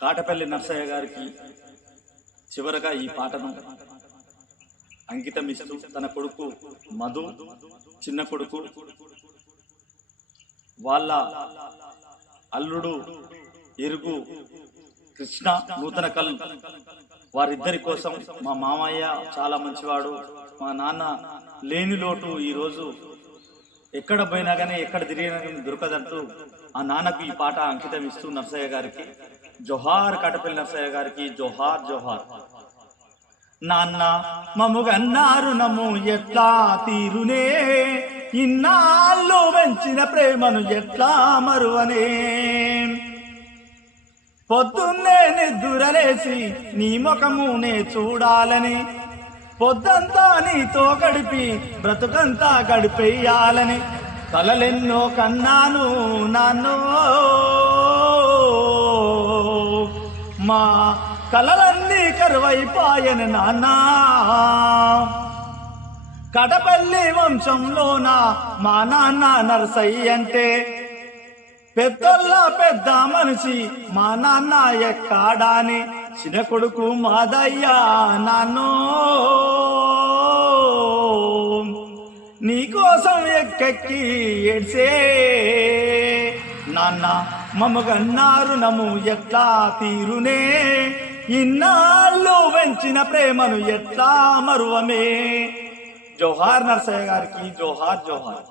కాటపల్లి నర్సయ్య గారికి చివరగా ఈ పాటను అంకితం ఇస్తూ తన కొడుకు మధు, చిన్న కొడుకు, వాళ్ళ అల్లుడు ఎరుగు కృష్ణ, నూతన కల్, వారిద్దరి కోసం మా మామయ్య చాలా మంచివాడు, మా నాన్న లేని లోటు ఈరోజు ఎక్కడ పోయినా కానీ ఎక్కడ తిరిగినా కానీ దొరకదంటూ ఆ నాన్నకు ఈ పాట అంకితం ఇస్తూ నర్సయ్య గారికి జోహార్, కాటపల్లి నర్సయ్య గారికి జోహార్ జోహార్. నాన్న మమ్ముగన్నారు నమ్ము ఎట్లా తీరునే, ఇన్నాళ్ళు పెంచిన ప్రేమను ఎట్లా మరువనే, పొద్దున్నే నిద్దురలేసి నీ ముఖమునే చూడాలని, పొద్దంతా నీతో గడిపి బ్రతుకంతా గడిపేయాలని కలలెన్నో కన్నాను నాన్నో, మా కలలన్నీ కరువైపాయను నాన్నా. కటపల్లి వంశంలోన మా నాన్న నరసయ్య అంటే పెద్దోళ్ళ పెద్ద మనిషి మా నాన్న ఎక్కాడాని, చిన్న కొడుకు మాదయ్య నాన్నో, నీకోసం ఎక్కెక్కి ఏడ్సే నాన్న మమ్మగన్నారు నమ్ము ఎట్లా తీరునే, ఇన్నాళ్ళు పెంచిన ప్రేమను ఎట్లా మరువమే. జోహార్ నర్సయ్య గారికి జోహార్ జోహార్.